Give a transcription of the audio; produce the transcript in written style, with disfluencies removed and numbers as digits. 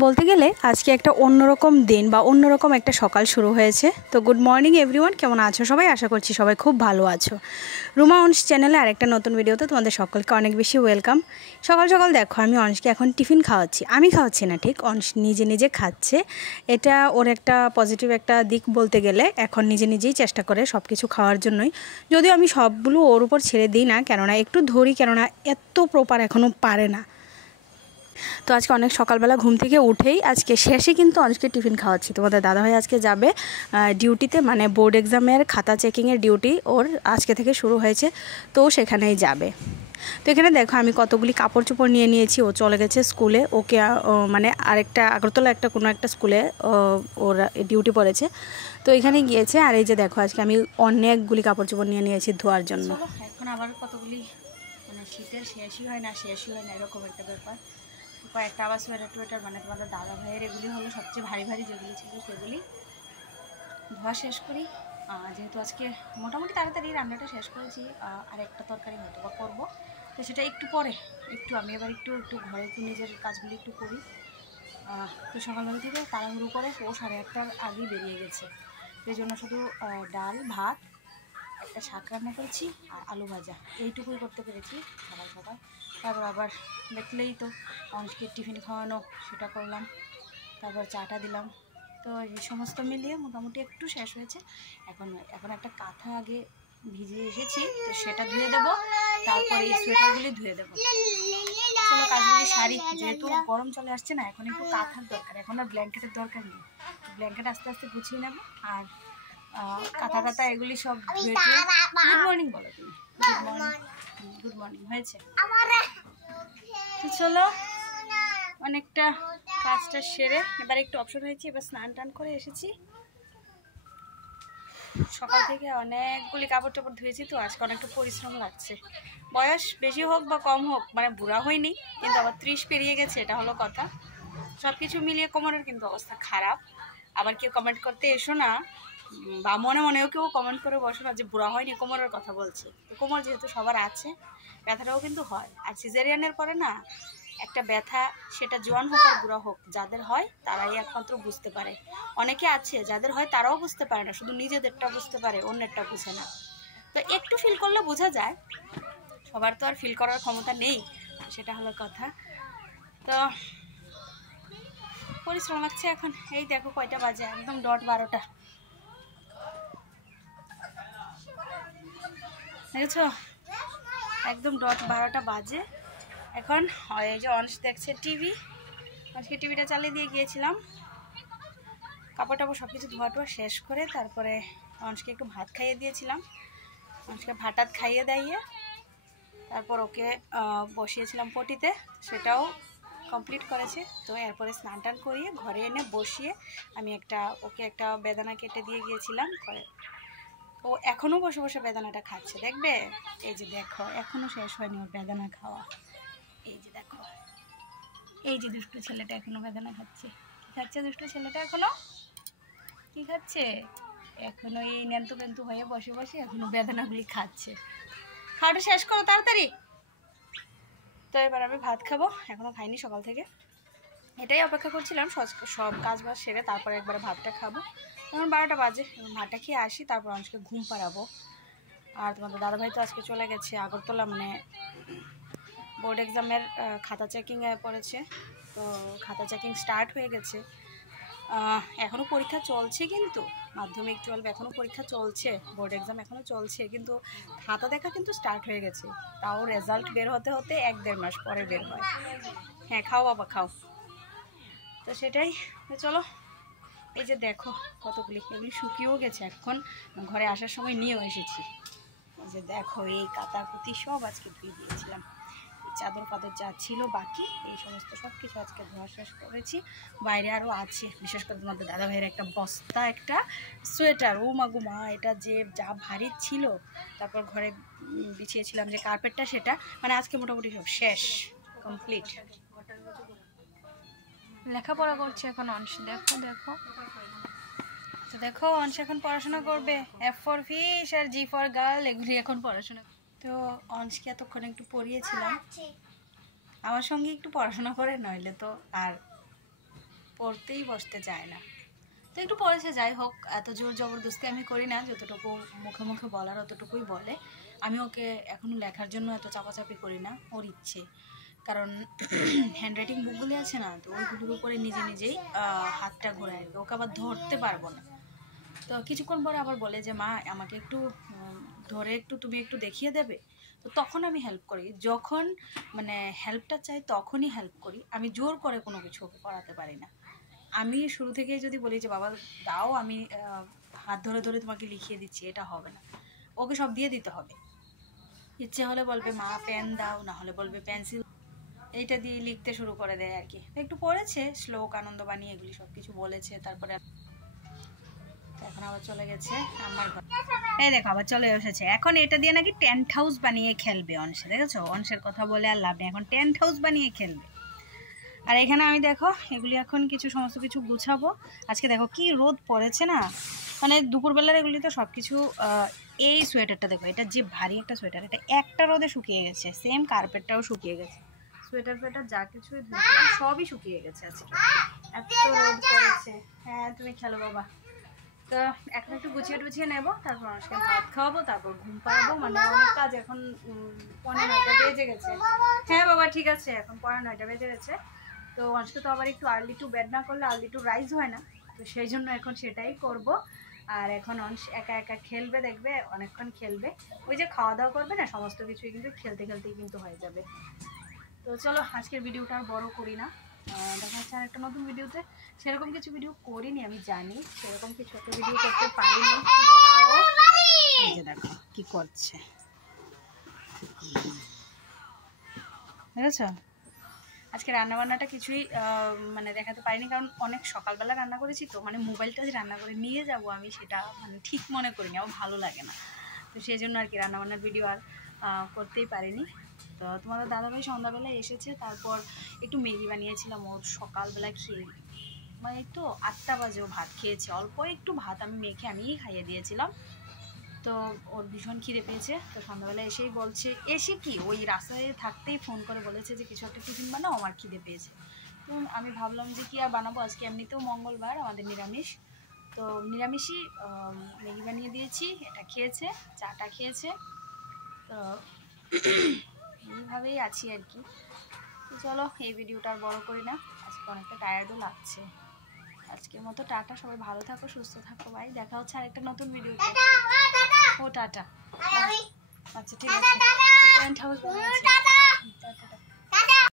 বলতে গেলে আজকে একটা অন্যরকম দিন বা অন্যরকম একটা সকাল শুরু হয়েছে। তো গুড মর্নিং এভরিওয়ান, কেমন আছো সবাই? আশা করছি সবাই খুব ভালো আছো। রুমা অনস চ্যানেলে আরেকটা নতুন ভিডিওতে তোমাদের সকলকে অনেক বেশি ওয়েলকাম। সকাল সকাল দেখো আমি অনসকে এখন টিফিন খাওয়াচ্ছি। আমি খাওয়াচ্ছি না, ঠিক অনস নিজে নিজে খাচ্ছে। এটা ওর একটা পজিটিভ একটা দিক বলতে গেলে। এখন নিজে নিজেই চেষ্টা করে সব কিছু খাওয়ার জন্যই, যদিও আমি সবগুলো ওর উপর ছেড়ে দিই না, কেননা একটু ধরি, কেননা এত প্রপার এখনও পারে না। তো আজকে অনেক সকালবেলা ঘুম থেকে উঠেই আজকে শেষে কিন্তু অনেককে টিফিন খাওয়াচ্ছি। তোমাদের দাদাভাই আজকে যাবে ডিউটিতে, মানে বোর্ড এক্সামের খাতা চেকিংয়ের ডিউটি ওর আজকে থেকে শুরু হয়েছে, তো সেখানেই যাবে। তো এখানে দেখো আমি কতগুলি কাপড় চোপড় নিয়ে নিয়েছি। ও চলে গেছে স্কুলে, ওকে মানে আরেকটা আগরতলা একটা কোনো একটা স্কুলে ওর ডিউটি পড়েছে, তো এখানে গিয়েছে। আর এই যে দেখো আজকে আমি অনেকগুলি কাপড় চোপড় নিয়ে নিয়েছি ধোয়ার জন্য। এখন আবার কতগুলি মানে শীতের শেষই হয় না এরকম একটা ব্যাপার। কয়েকটা আবার সোয়েটার মানে তোমাদের দাদা ভাইয়ের এগুলি হলো সবচেয়ে ভারী ভারী যেগুলি ছিল সেগুলি ধোয়া শেষ করি। যেহেতু আজকে মোটামুটি তাড়াতাড়ি রান্নাটা শেষ করেছি, আর একটা তরকারি হয়তো বা করবো, তো সেটা একটু পরে আমি এবার একটু ঘরে একটু নিজের কাজগুলি একটু করি। তো সকালবেলা থেকে তাড়াহুড়ো করে ও 8:30টার আগেই বেরিয়ে গেছে। সেই জন্য শুধু ডাল ভাত একটা শাক রান্না করেছি আর আলু ভাজা, এইটুকুই করতে পেরেছি সকাল সকাল। তারপর আবার দেখলেই তো অনেককে টিফিন খাওয়ানো, সেটা করলাম, তারপর চাটা দিলাম। তো এই সমস্ত মিলিয়ে মোটামুটি একটু শেষ হয়েছে। এখন একটা কাঁথা আগে ভিজিয়ে এসেছি, তো সেটা ধুয়ে দেবো, তারপরে এই সোয়েটারগুলি ধুয়ে দেবো। চলো কাজগুলি সারি, যেহেতু গরম চলে আসছে না, এখন একটু কাঁথার দরকার, এখন আর ব্ল্যাঙ্কেটের দরকার নেই। ব্ল্যাঙ্কেট আস্তে আস্তে গুছিয়ে নেবো, আর কাঁথা কাঁথা এগুলি সব ধুয়ে। গুড মর্নিং বলো তুমি। গুড মর্নিং হয়েছে। তো চলো অনেকটা কাজটা সেরে এবার একটু অপশন হয়েছি, এবার স্নান টান করে এসেছি। সকাল থেকে অনেকগুলি কাপড় টাপড় ধুয়েছি, তো আজকে অনেকটা পরিশ্রম লাগছে। বয়স বেশি হোক বা কম হোক, মানে বুড়া হয়নি, কিন্তু আবার 30 পেরিয়ে গেছে, এটা হলো কথা। সব কিছু মিলিয়ে কোমরের কিন্তু অবস্থা খারাপ। আবার কেউ কমেন্ট করতে এসো না, বা মনে মনেও কেউ কমেন্ট করে বসো না যে বুড়া হয়নি, কোমরের কথা বলছে। তো কোমর যেহেতু সবার আছে, ব্যথাটাও কিন্তু হয়। আর সিজারিয়ানের পরে না একটা ব্যথা, সেটা জোয়ান হোক আর বুড়া হোক, যাদের হয় তারাই একমাত্র বুঝতে পারে। অনেকে আছে যাদের হয় তারাও বুঝতে পারে না, শুধু নিজেদেরটা বুঝতে পারে, অন্যেরটা বুঝে না। তো একটু ফিল করলে বোঝা যায়, সবার তো আর ফিল করার ক্ষমতা নেই, সেটা হলো কথা। তো পরিশ্রম লাগছে এখন। এই দেখো কয়টা বাজে, একদম ডট 12টা, দেখেছো? একদম ডট 12টা বাজে এখন। এই যে অনস দেখছে টিভি, আজকে টিভিটা চালিয়ে দিয়ে গিয়েছিলাম। কাপড় টাপড় সব কিছু ধোয়া টোয়া শেষ করে তারপরে অনসকে একটু ভাত খাইয়ে দিয়েছিলাম। অনসকে ভাত টাত খাইয়ে দাইয়ে তারপর ওকে বসিয়েছিলাম পটিতে, সেটাও কমপ্লিট করেছে। তো এরপরে স্নান টান করিয়ে ঘরে এনে বসিয়ে আমি ওকে একটা বেদানা কেটে দিয়ে গিয়েছিলাম। ও এখনও বসে বসে বেদানাটা খাচ্ছে, দেখবে? এই যে দেখো, এখনও শেষ হয়নি ওর বেদানা খাওয়া। এই যে দেখো, এই যে দুষ্টু ছেলেটা এখনো বেদানা খাচ্ছে। কি খাচ্ছে দুষ্টু ছেলেটা? এখনো কি খাচ্ছে? এখনো এই ন্যান্তু পেন্তু হয়ে বসে বসে এখনো বেদানাগুলি খাচ্ছে। খাওয়াটা শেষ করো তাড়াতাড়ি। তো এবার আমি ভাত খাবো, এখনো খাইনি সকাল থেকে। এটাই অপেক্ষা করছিলাম সব কাজ বাজ সেরে তারপরে একবার ভাতটা খাবো। এখন 12টা বাজে, ভাতটা খেয়ে আসি, তারপর আজকে ঘুম পাড়াবো। আর তোমাদের দাদাভাই তো আজকে চলে গেছে আগরতলা, মানে বোর্ড এক্সামের খাতা চেকিংয়ে পড়েছে। তো খাতা চেকিং স্টার্ট হয়ে গেছে, এখনও পরীক্ষা চলছে, কিন্তু মাধ্যমিক 12 এখনও পরীক্ষা চলছে, বোর্ড এক্সাম এখনও চলছে, কিন্তু খাতা দেখা কিন্তু স্টার্ট হয়ে গেছে। তাও রেজাল্ট বের হতে হতে 1-1.5 মাস পরে বের হয়। হ্যাঁ খাও বাবা খাও। তো সেটাই। তো চলো, এই যে দেখো কতগুলি, এগুলি শুকিয়েও গেছে, এখন ঘরে আসার সময় নিয়েও এসেছি। এই যে দেখো এই কাতাকুতি সব আজকে ধুয়ে দিয়েছিলাম, চাদর পাদর যা ছিল বাকি এই সমস্ত সব কিছু আজকে ধোয়া শেষ করেছি। বাইরে আরও আছে, বিশেষ করে তোমাদের দাদাভাইয়ের একটা বস্তা, একটা সোয়েটার, ও মাগুমা, এটা যে যা ভারী ছিল। তারপর ঘরে বিছিয়েছিলাম যে কার্পেটটা, সেটা মানে আজকে মোটামুটি সব শেষ, কমপ্লিট। লেখাপড়া করছে এখন অংশ, দেখো দেখো। তো দেখো অংশ এখন পড়াশোনা করবে, F for fish R G for girl এগুলি এখন পড়াশোনা। তো অংশকে এতক্ষণ একটু পড়িয়েছিলাম, আমার সঙ্গে একটু পড়াশোনা করে, নইলে তো আর পড়তেই বসতে চায় না। তো একটু পড়েছে, যাই হোক, এত জোর জবরদস্তি আমি করি না, যতটুকু মুখে মুখে বলার অতটুকুই বলে। আমি ওকে এখনও লেখার জন্য এত চাপাচাপি করি না, ওর ইচ্ছে। কারণ হ্যান্ডরাইটিং বুকগুলি আছে না, তো ওইগুলোর উপরে নিজে নিজেই হাতটা ঘোরায়, ওকে আবার ধরতে পারবো না। তো কিছুক্ষণ পরে আবার বলে যে মা আমাকে একটু ধরে একটু তুমি একটু দেখিয়ে দেবে। তো তখন আমি হেল্প করি, যখন মানে হেল্পটা চাই তখনই হেল্প করি। আমি জোর করে কোনো কিছু ওকে করাতে পারি না। আমি শুরু থেকেই যদি বলি যে বাবা দাও, আমি হাত ধরে ধরে তোমাকে লিখিয়ে দিচ্ছি, এটা হবে না। ওকে সব দিয়ে দিতে হবে। ইচ্ছে হলে বলবে মা পেন দাও, না হলে বলবে পেন্সিল, এইটা দিয়ে লিখতে শুরু করে দেয় আর কি। একটু পড়েছে, শ্লোক, আনন্দবাণী, এগুলি সব কিছু বলেছে। তারপরে এখন আবার চলে গেছে আমার ঘর। এই দেখো আবার চলে এসেছে। এখন এটা দিয়ে নাকি টেন্ট হাউস বানিয়ে খেলবে অংশে, দেখেছো? অংশের কথা বলে আর লাভ নেই, এখন টেন্ট হাউস বানিয়ে খেলবে। আর এখানে আমি দেখো এগুলি এখন কিছু সমস্ত কিছু গুছাবো। আজকে দেখো কি রোদ পড়েছে না, মানে দুপুরবেলার এগুলি তো সব কিছু। এই সোয়েটারটা দেখো, এটা যে ভারী একটা সোয়েটার, এটা একটা রোদে শুকিয়ে গেছে। সেম কার্পেটটাও শুকিয়ে গেছে, সোয়েটার ফোয়েটার যা কিছুই ধুয়েছিলাম সবই শুকিয়ে গেছে আজকে, এত রোদ পড়েছে। হ্যাঁ তুমি খেলো বাবা। তো এখন একটু গুছিয়ে টুছিয়ে নেবো, তারপর আজকে ভাত খাওয়াবো, তারপর ঘুম পাড়াবো। মানে অনেক কাজ, এখন 9:45 বেজে গেছে। হ্যাঁ বাবা ঠিক আছে, এখন 9:45 বেজে গেছে। তো আজকে তো আবার একটু আর্লি টু বেড না করলে আর্লি টু রাইজ হয় না, তো সেই জন্য এখন সেটাই করব। আর এখন অংশ একা একা খেলবে, দেখবে অনেকক্ষণ খেলবে। ওই যে খাওয়া দাওয়া করবে না, সমস্ত কিছুই কিন্তু খেলতে খেলতেই কিন্তু হয়ে যাবে। তো চলো আজকের ভিডিওটা আর বড় করি না, দেখা যাচ্ছে আর একটা নতুন ভিডিওতে। সেরকম কিছু ভিডিও করিনি, আমি জানি সেরকম কিছু একটা ভিডিও করতে পারিনি, কিন্তু তাও এই যে দেখো কি করছে, বুঝেছো? আজকে রান্নাবান্নাটা কিছুই মানে দেখাতে পারিনি, কারণ অনেক সকালবেলা রান্না করেছি। তো মানে মোবাইলটা যে রান্না করে নিয়ে যাব আমি, সেটা মানে ঠিক মনে করিনি, আমার ভালো লাগে না। তো সেই জন্য আর কি রান্নাবান্নার ভিডিও আর করতেই পারিনি। তো তোমাদের দাদাভাই সন্ধ্যাবেলায় এসেছে, তারপর একটু ম্যাগি বানিয়েছিলাম ওর সকালবেলা খেয়ে। মানে এই তো 8টা বাজেও ভাত খেয়েছে, অল্প একটু ভাত আমি মেখে আমিই খাইয়ে দিয়েছিলাম। তো ওর ভীষণ খিদে পেয়েছে। তো সন্ধ্যাবেলা এসেই বলছে, এসে কি ওই রাস্তায় থাকতেই ফোন করে বলেছে যে কিছু একটা টিফিন বানাও, আমার খিদে পেয়েছে। তো আমি ভাবলাম যে কি আর বানাবো, আজকে এমনিতেও মঙ্গলবার, আমাদের নিরামিষ। তো নিরামিষই ম্যাগি বানিয়ে দিয়েছি, এটা খেয়েছে, চাটা খেয়েছে। তো এইভাবেই আছি আর কি। তো চলো এই ভিডিওটা আর বড় করি না, আজকে অনেকটা টায়ার্ডও লাগছে। আজকের মতো টাটা, সবাই ভালো থাকো, সুস্থ থাকো, ভাই। দেখা হচ্ছে আরেকটা নতুন ভিডিওতে। ও টাটা। আচ্ছা ঠিক আছে।